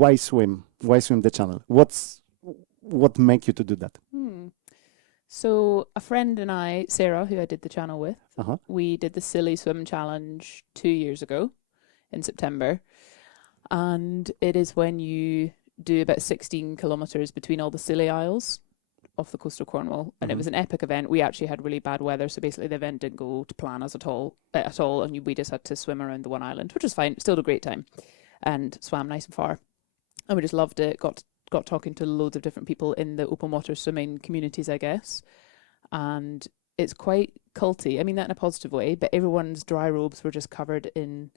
why swim? Why swim the channel? What make you to do that? So a friend and I, Sarah, who I did the channel with, Uh-huh. we did the Silly Swim Challenge 2 years ago in September. And it is when you do about 16 kilometres between all the Scilly Isles off the coast of Cornwall. And it was an epic event. We actually had really bad weather. So basically the event didn't go to plan as at all. And we just had to swim around the one island, which was fine. Still a great time. And swam nice and far. And we just loved it. Got talking to loads of different people in the open water swimming communities, I guess. And it's quite culty. I mean that in a positive way, but everyone's dry robes were just covered in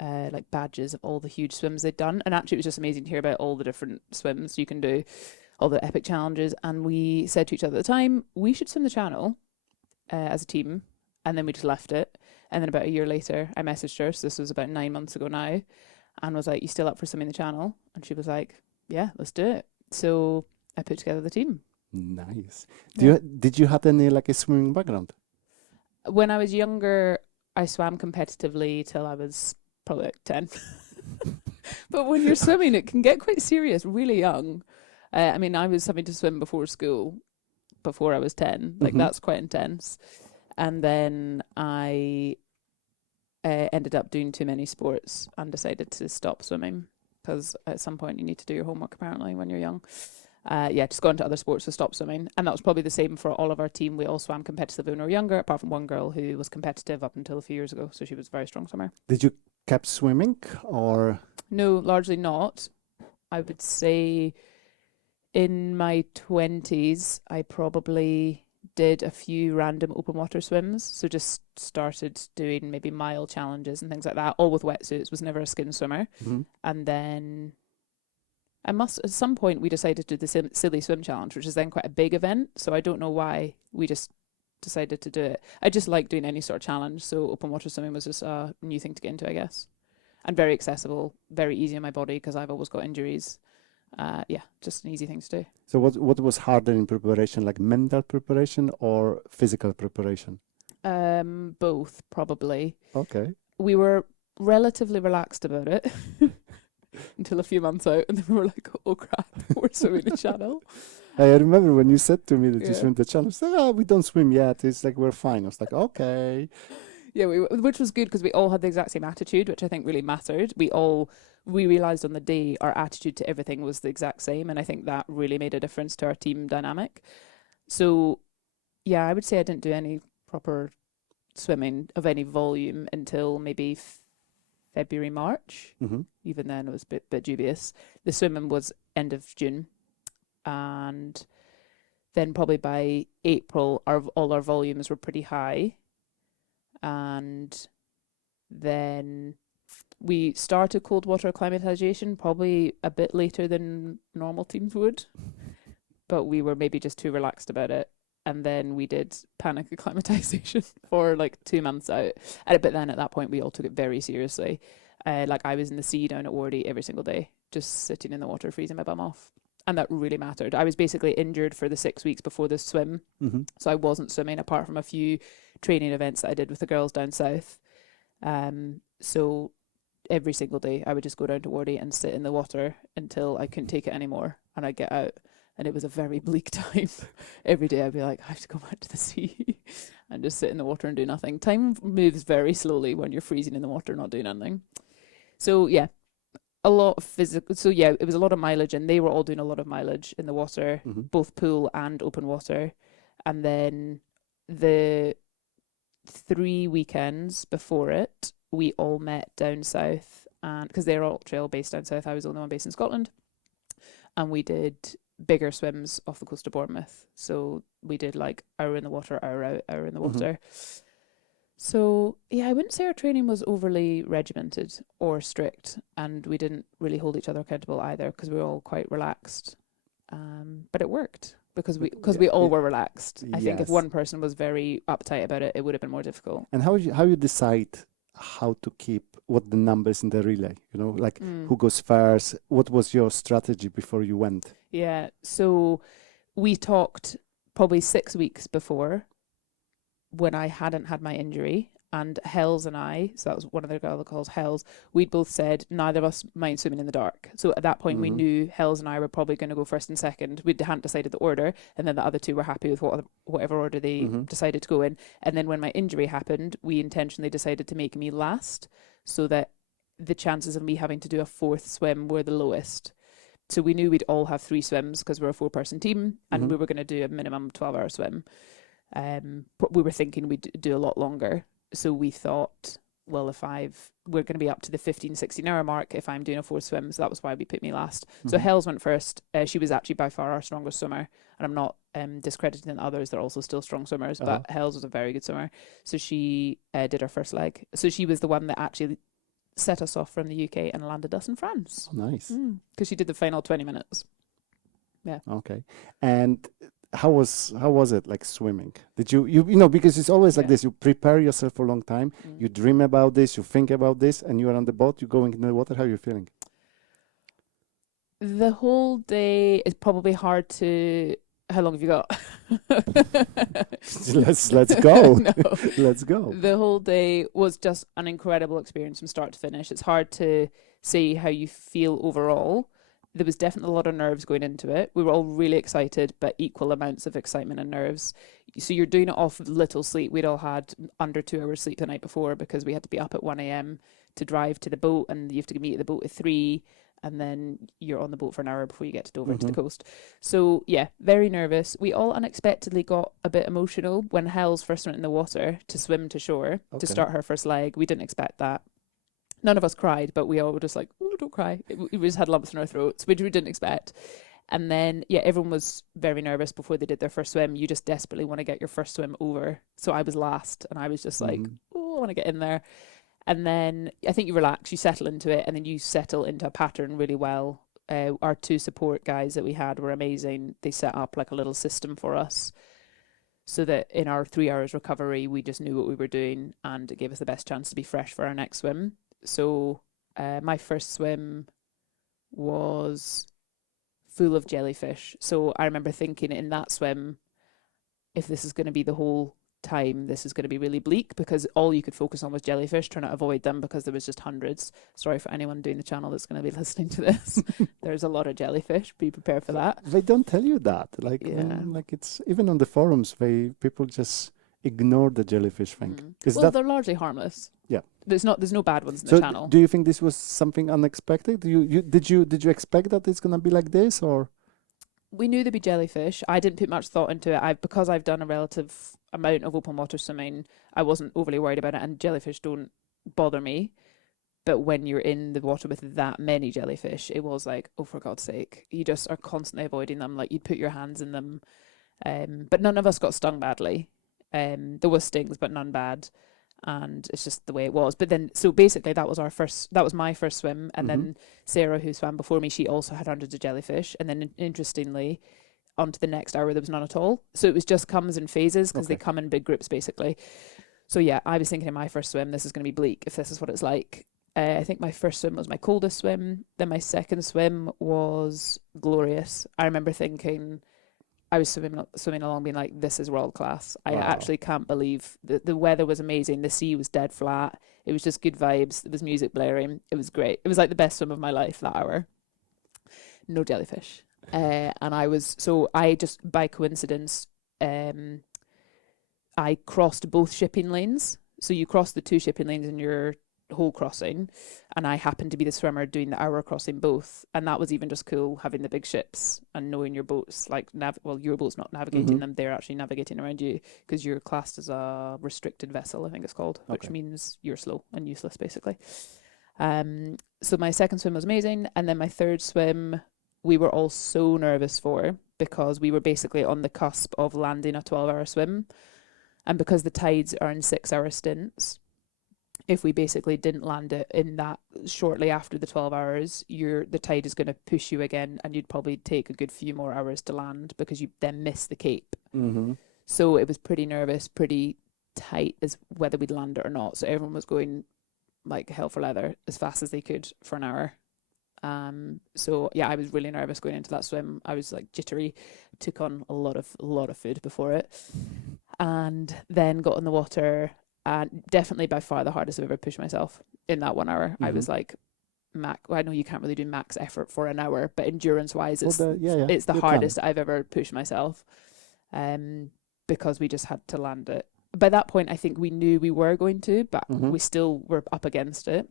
like badges of all the huge swims they'd done. And actually it was just amazing to hear about all the different swims you can do, all the epic challenges. And we said to each other at the time, we should swim the channel as a team. And then we just left it. And then about a year later, I messaged her. So this was about 9 months ago now. And was like, you still up for swimming the channel? And she was like, yeah, let's do it. So I put together the team. Nice. Did you have any like a swimming background? When I was younger, I swam competitively till I was probably like 10. But when you're swimming, it can get quite serious really young. I mean, I was having to swim before school before I was 10. Like that's quite intense. And then I ended up doing too many sports and decided to stop swimming. Because at some point you need to do your homework apparently when you're young. Just go into other sports to stop swimming. And that was probably the same for all of our team. We all swam competitively when we were younger, apart from one girl who was competitive up until a few years ago. So she was a very strong swimmer. Did you keep swimming or? No, largely not. I would say in my 20s, I probably did a few random open water swims. So just started doing maybe mile challenges and things like that, all with wetsuits, was never a skin swimmer. And then at some point we decided to do the Silly Swim Challenge, which is then quite a big event. So I don't know why we just decided to do it. I just like doing any sort of challenge. So open water swimming was just a new thing to get into, I guess. And very accessible, very easy on my body because I've always got injuries. Just an easy thing to do. So what was harder in preparation, like mental preparation or physical preparation? Both, probably. Okay. We were relatively relaxed about it until a few months out, and then we were like, oh crap, we're swimming the channel. I remember when you said to me that you swim the channel, I said, we don't swim yet. It's like, we're fine. I was like, okay. Yeah, which was good because we all had the exact same attitude, which I think really mattered. We realised on the day our attitude to everything was the exact same, and I think that really made a difference to our team dynamic. So, yeah, I would say I didn't do any proper swimming of any volume until maybe February, March. Even then it was a bit dubious. The swimming was end of June, and then probably by April all our volumes were pretty high. And then we started cold water acclimatization probably a bit later than normal teams would, but we were maybe just too relaxed about it. And then we did panic acclimatization for like 2 months out. But then at that point, we all took it very seriously. Like I was in the sea down at Wardy every single day, just sitting in the water, freezing my bum off. And that really mattered. I was basically injured for the 6 weeks before the swim. So I wasn't swimming apart from a few training events that I did with the girls down south. So every single day I would just go down to Wardy and sit in the water until I couldn't take it anymore. And I'd get out. And it was a very bleak time. Every day I'd be like, I have to go back to the sea and just sit in the water and do nothing. Time moves very slowly when you're freezing in the water, not doing anything. So yeah, a lot of physical. So yeah, it was a lot of mileage, and they were all doing a lot of mileage in the water, both pool and open water. And then the 3 weekends before it, we all met down south, and because they're all trail based down south, I was the only one based in Scotland, and we did bigger swims off the coast of Bournemouth. So we did like hour in the water, hour out, hour in the water. So yeah, I wouldn't say our training was overly regimented or strict, and we didn't really hold each other accountable either because we were all quite relaxed. But it worked because we all were relaxed. I think if one person was very uptight about it, it would have been more difficult. And how you decide how to keep what the numbers in the relay? You know, like who goes first? What was your strategy before you went? Yeah, so we talked probably 6 weeks before, when I hadn't had my injury, and Hells and I, so that was one of the girls that calls Hells, we'd both said neither of us mind swimming in the dark. So at that point, we knew Hells and I were probably going to go first and second. We hadn't decided the order, and then the other two were happy with whatever order they decided to go in. And then when my injury happened, we intentionally decided to make me last, so that the chances of me having to do a fourth swim were the lowest. So we knew we'd all have 3 swims because we're a 4-person team, and we were going to do a minimum 12-hour swim. We were thinking we'd do a lot longer. So we thought, well, we're going to be up to the 15, 16-hour mark if I'm doing a 4th swim. So that was why we put me last. So Hells went first. She was actually by far our strongest swimmer. And I'm not discrediting others. They're also still strong swimmers. But Hells was a very good swimmer. So she did her first leg. So she was the one that actually set us off from the UK and landed us in France. Nice. Because she did the final 20 minutes. Yeah. Okay. And how was it like swimming? Did you know, because it's always like this, you prepare yourself for a long time, you dream about this, you think about this, and you are on the boat, you're going in the water. How are you feeling? The whole day is probably hard to... How long have you got? let's go. No. Let's go. The whole day was just an incredible experience from start to finish. It's hard to say how you feel overall. There was definitely a lot of nerves going into it. We were all really excited, but equal amounts of excitement and nerves. So you're doing it off little sleep. We'd all had under 2 hours sleep the night before because we had to be up at 1 a.m. to drive to the boat, and you have to meet at the boat at 3, and then you're on the boat for an hour before you get to Dover to the coast. So yeah, very nervous. We all unexpectedly got a bit emotional when Hells first went in the water to swim to shore to start her first leg. We didn't expect that. None of us cried, but we all were just like, oh, don't cry. We just had lumps in our throats, which we didn't expect. And then, yeah, everyone was very nervous before they did their first swim. You just desperately want to get your first swim over. So I was last, and I was just like, oh, I want to get in there. And then I think you relax, you settle into it, and then you settle into a pattern really well. Our 2 support guys that we had were amazing. They set up like a little system for us so that in our 3 hours recovery, we just knew what we were doing, and it gave us the best chance to be fresh for our next swim. So my first swim was full of jellyfish. So I remember thinking in that swim, if this is going to be the whole time, this is going to be really bleak, because all you could focus on was jellyfish, trying to avoid them because there was just hundreds. Sorry for anyone doing the channel that's going to be listening to this. There's a lot of jellyfish. Be prepared for that. They don't tell you that. Like it's even on the forums, people just ignore the jellyfish thing. Well, they're largely harmless. Yeah. There's no bad ones in the channel. Do you think this was something unexpected? Did you expect that it's gonna be like this, or? We knew there'd be jellyfish. I didn't put much thought into it. Because I've done a relative amount of open water swimming, I wasn't overly worried about it, and jellyfish don't bother me. But when you're in the water with that many jellyfish, it was like, oh, for God's sake, you just are constantly avoiding them. Like, you'd put your hands in them. But none of us got stung badly. There was stings, but none bad. And it's just the way it was. But then, so basically that was my first swim. And then Sarah, who swam before me, she also had hundreds of jellyfish. And then interestingly, onto the next hour, there was none at all. So it was just comes in phases, because they come in big groups, basically. So yeah, I was thinking in my first swim, this is going to be bleak if this is what it's like. I think my first swim was my coldest swim. Then my second swim was glorious. I remember thinking, I was swimming along being like, this is world class. I actually can't believe the weather was amazing. The sea was dead flat. It was just good vibes. There was music blaring. It was great. It was like the best swim of my life that hour. No jellyfish. And I just, by coincidence, I crossed both shipping lanes. So you cross the 2 shipping lanes in your whole crossing, and I happened to be the swimmer doing the hour crossing both, and that was even just cool, having the big ships and knowing your boats, like your boat's not navigating them, they're actually navigating around you, because you're classed as a restricted vessel, I think it's called, which means you're slow and useless, basically. So my second swim was amazing, and then my third swim we were all so nervous for, because we were basically on the cusp of landing a 12-hour swim, and because the tides are in 6-hour stints, if we basically didn't land it in that shortly after the 12 hours, the tide is going to push you again, and you'd probably take a good few more hours to land, because you then miss the Cape. So it was pretty nervous, pretty tight as whether we'd land it or not. So everyone was going like hell for leather as fast as they could for an hour. So yeah, I was really nervous going into that swim. I was like jittery, took on a lot of food before it, and then got in the water. And definitely by far the hardest I've ever pushed myself in that 1 hour. I was like, I know you can't really do max effort for an hour, but endurance wise, it's the you hardest I've ever pushed myself. Because we just had to land it. By that point, I think we knew we were going to, but we still were up against it.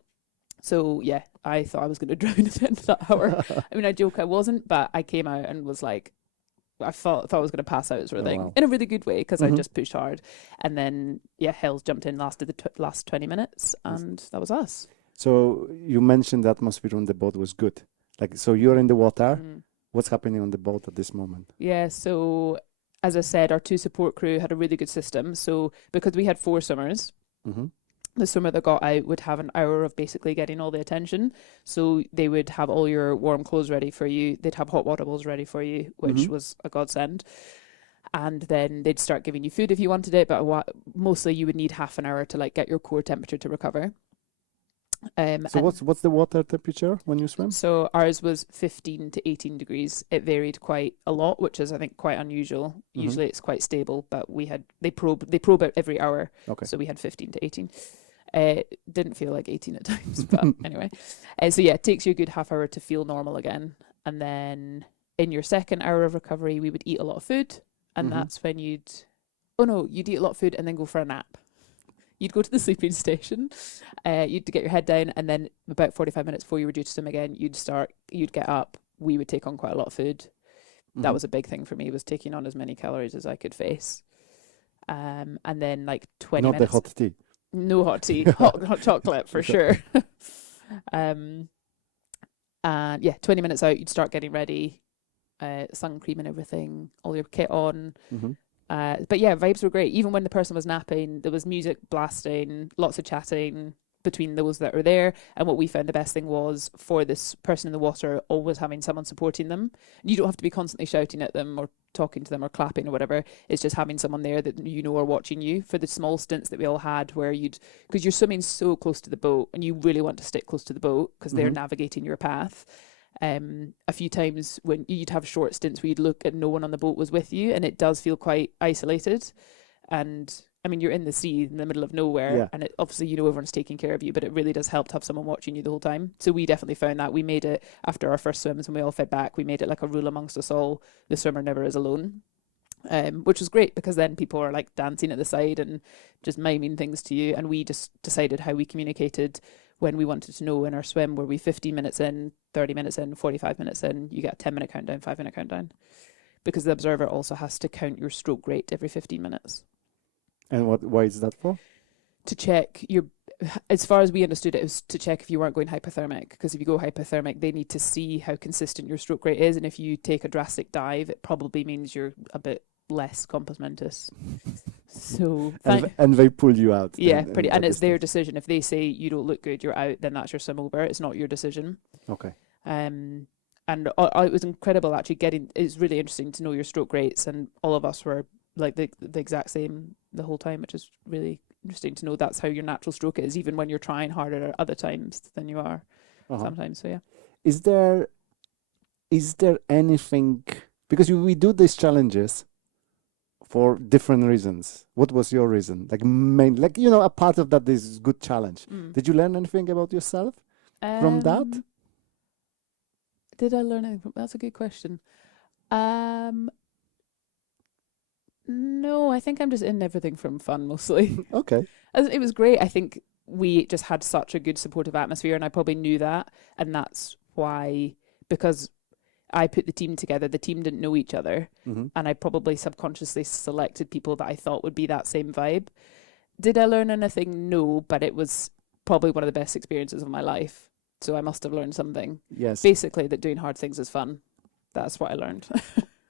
So yeah, I thought I was going to drown at the end of that hour. I mean, I joke I wasn't, but I came out and was like, I thought I was going to pass out sort of thing, in a really good way, because I just pushed hard. And then, yeah, Hells jumped in, lasted the last 20 minutes, and that was us. So you mentioned the atmosphere on the boat was good. Like, so you're in the water. What's happening on the boat at this moment? Yeah, so as I said, our 2 support crew had a really good system. So because we had 4 swimmers, the swimmer that got out would have an hour of basically getting all the attention. So they would have all your warm clothes ready for you. They'd have hot water bottles ready for you, which was a godsend. And then they'd start giving you food if you wanted it, but mostly you would need half an hour to like get your core temperature to recover. So what's the water temperature when you swim? So ours was 15 to 18 degrees. It varied quite a lot, which is I think quite unusual. Usually it's quite stable, but they probe it every hour. Okay. So we had 15 to 18. Didn't feel like 18 at times, but anyway. So yeah, it takes you a good half hour to feel normal again. And then in your second hour of recovery, we would eat a lot of food. And that's when you'd eat a lot of food and then go for a nap. You'd go to the sleeping station, you'd get your head down, and then about 45 minutes before you were due to swim again, you'd get up. We would take on quite a lot of food. That was a big thing for me, was taking on as many calories as I could face. And then like 20 minutes. Not the hot tea. No hot tea, hot chocolate for sure. And yeah, 20 minutes out, you'd start getting ready, sun cream and everything, all your kit on. But yeah, vibes were great. Even when the person was napping, there was music blasting, lots of chatting between those that were there. And what we found the best thing was for this person in the water, always having someone supporting them. You don't have to be constantly shouting at them or talking to them or clapping or whatever. It's just having someone there that you know are watching you. For the small stints that we all had where because you're swimming so close to the boat and you really want to stick close to the boat because they're navigating your path. A few times when you'd have short stints where you'd look and no one on the boat was with you, and it does feel quite isolated. And I mean, you're in the sea in the middle of nowhere, and obviously everyone's taking care of you, but it really does help to have someone watching you the whole time. So we definitely found that. We made it after our first swims when we all fed back. We made it like a rule amongst us all: the swimmer never is alone. Which was great because then people are like dancing at the side and just miming things to you. And we just decided how we communicated when we wanted to know in our swim, were we 15 minutes in, 30 minutes in, 45 minutes in, you get a 10-minute countdown, 5-minute countdown. Because the observer also has to count your stroke rate every 15 minutes. And why is that for? To check as far as we understood it, was to check if you weren't going hypothermic. Because if you go hypothermic, they need to see how consistent your stroke rate is. And if you take a drastic dive, it probably means you're a bit less compos mentis. So and they pull you out. Yeah, and it's their decision. If they say you don't look good, you're out, then that's your swim over. It's not your decision. Okay. And it was incredible actually it's really interesting to know your stroke rates, and all of us were like the exact same the whole time, which is really interesting to know that's how your natural stroke is, even when you're trying harder at other times than you are sometimes. So yeah. Is there anything, because we do these challenges for different reasons. What was your reason? Like a part of that is good challenge. Did you learn anything about yourself from that? Did I learn anything? That's a good question. No, I think I'm just in everything from fun mostly. Okay. It was great. I think we just had such a good supportive atmosphere, and I probably knew that, and that's why, because I put the team together, the team didn't know each other, and I probably subconsciously selected people that I thought would be that same vibe. Did I learn anything? No, but it was probably one of the best experiences of my life. So I must have learned something. Yes. Basically, that doing hard things is fun. That's what I learned.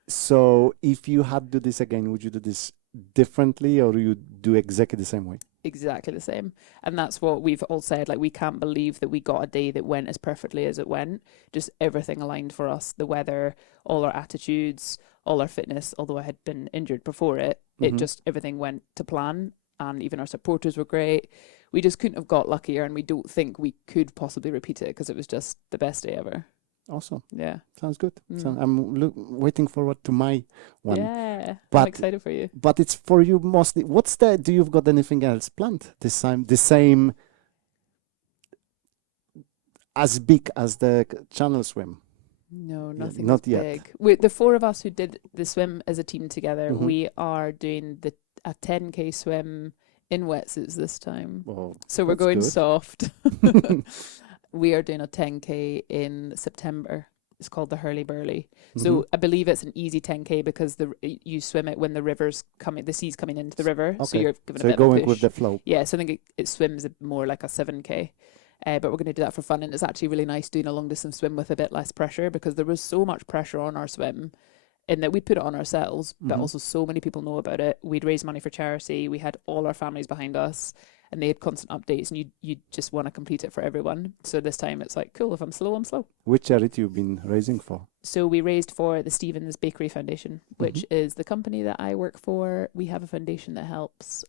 So if you had to do this again, would you do this differently, or you do exactly the same way? Exactly the same. And that's what we've all said. Like, we can't believe that we got a day that went as perfectly as it went. Just everything aligned for us. The weather, all our attitudes, all our fitness. Although I had been injured before it, everything went to plan. And even our supporters were great. We just couldn't have got luckier, and we don't think we could possibly repeat it because it was just the best day ever. Awesome. Yeah. Sounds good. Mm. So I'm waiting forward to my one. Yeah. I'm But excited for you. but it's for you mostly. What's the? Do you've got anything else planned this time? The same as big as the channel swim? No, Yeah, nothing not as yet. big. The four of us who did the swim as a team together, Mhm. we are doing a 10K swim in wetsuits this time. Oh, So we're that's going good. soft. We are doing a 10K in September. It's called the Hurly Burly. So Mhm. I believe it's an easy 10K because you swim it when the sea's coming into the river. So Okay. you're giving So a you're bit of a going push. with the flow. Yeah, so I think it swims more like a 7K. But we're going to do that for fun. And it's actually really nice doing a long distance swim with a bit less pressure because there was so much pressure on our swim in that we put it on ourselves, but Mhm. also so many people know about it. We'd raise money for charity. We had all our families behind us and they had constant updates and you just want to complete it for everyone. So this time it's like, cool, if I'm slow, I'm slow. Which charity you've been raising for? So we raised for the Stevens Bakery Foundation, which is the company that I work for. We have a foundation that helps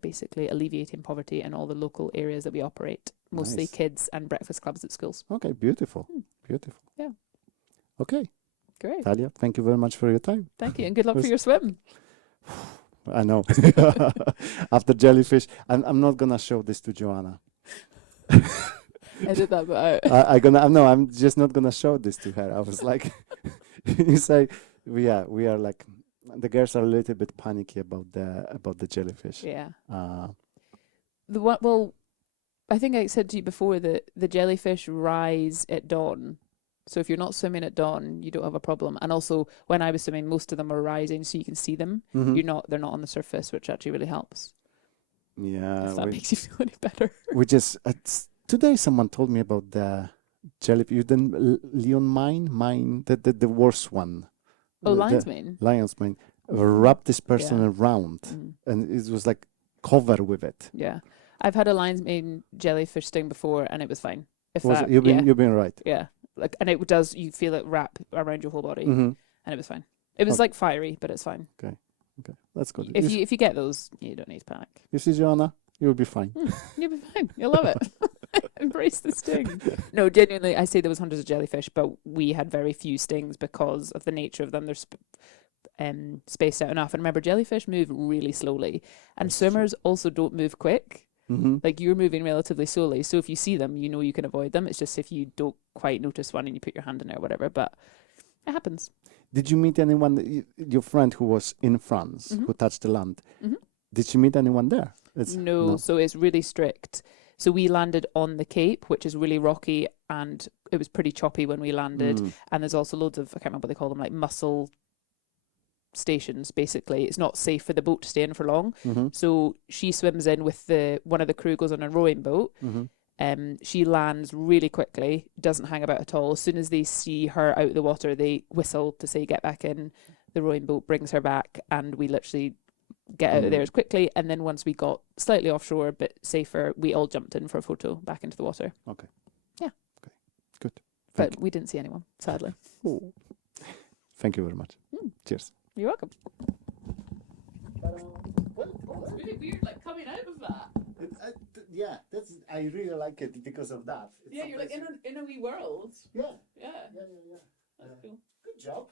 basically alleviating poverty in all the local areas that we operate, mostly Nice. kids and breakfast clubs at schools. Okay, beautiful. Beautiful. Yeah. Okay. Great. Talia, thank you very much for your time. Thank you and good luck for Was- your swim. I know. After jellyfish, I'm not gonna show this to Joanna. Edit that bit out. I'm just not gonna show this to her. I was like, you say, we are like, the girls are a little bit panicky about the jellyfish. Yeah. Uh, Well, I think I said to you before that the jellyfish rise at dawn. So if you're not swimming at dawn, you don't have a problem. And also, when I was swimming, most of them are rising, so you can see them. mhm. They're not on the surface, which actually really helps. Yeah, If that makes you feel any better. we just today someone told me about the jellyfish. You didn't Leon mine the worst one. Oh, The lion's mane. lion's mane. Wrap this person Yeah. around, Mm. and it was like covered with it. Yeah, I've had a lion's mane jellyfish sting before, and it was fine. If Was that, it? You've been right. yeah, like, and it does. You feel it wrap around your whole body, Mm-hmm. and it was fine. It was Okay. like fiery, but it's fine. Okay, that's good. If you get those, you don't need to panic. You see, Joanna, you'll be fine. You'll be fine. You'll love it. Embrace the sting. No, genuinely, I say there was hundreds of jellyfish, but we had very few stings because of the nature of them. They're spaced out enough. And remember, jellyfish move really slowly, and That's true. swimmers also don't move quick. Mm-hmm. Like, you're moving relatively slowly, so if you see them, you know you can avoid them. It's just if you don't quite notice one and you put your hand in there or whatever, but it happens. Did you meet anyone, your friend who was in France, Mhm. who touched the land? Mhm. Did you meet anyone there? No, so it's really strict. So we landed on the Cape, which is really rocky, and it was pretty choppy when we landed. Mm. And there's also loads of, I can't remember what they call them, like mussel stations, basically. It's not safe for the boat to stay in for long. Mm-hmm. So she swims in with one of the crew goes on a rowing boat. Mm-hmm. She lands really quickly, doesn't hang about at all. As soon as they see her out of the water, they whistle to say get back in. The rowing boat brings her back, and we literally get out of there as quickly. And then once we got slightly offshore, a bit safer, we all jumped in for a photo back into the water. Okay. Yeah. Okay. Good. But we didn't see anyone, sadly. Thank you very much. Mm. Cheers. You're welcome. It's really weird, like, coming out of that. I really like it because of that. Yeah, you're like in a wee world. Yeah. Yeah. Yeah. That's cool. Good job.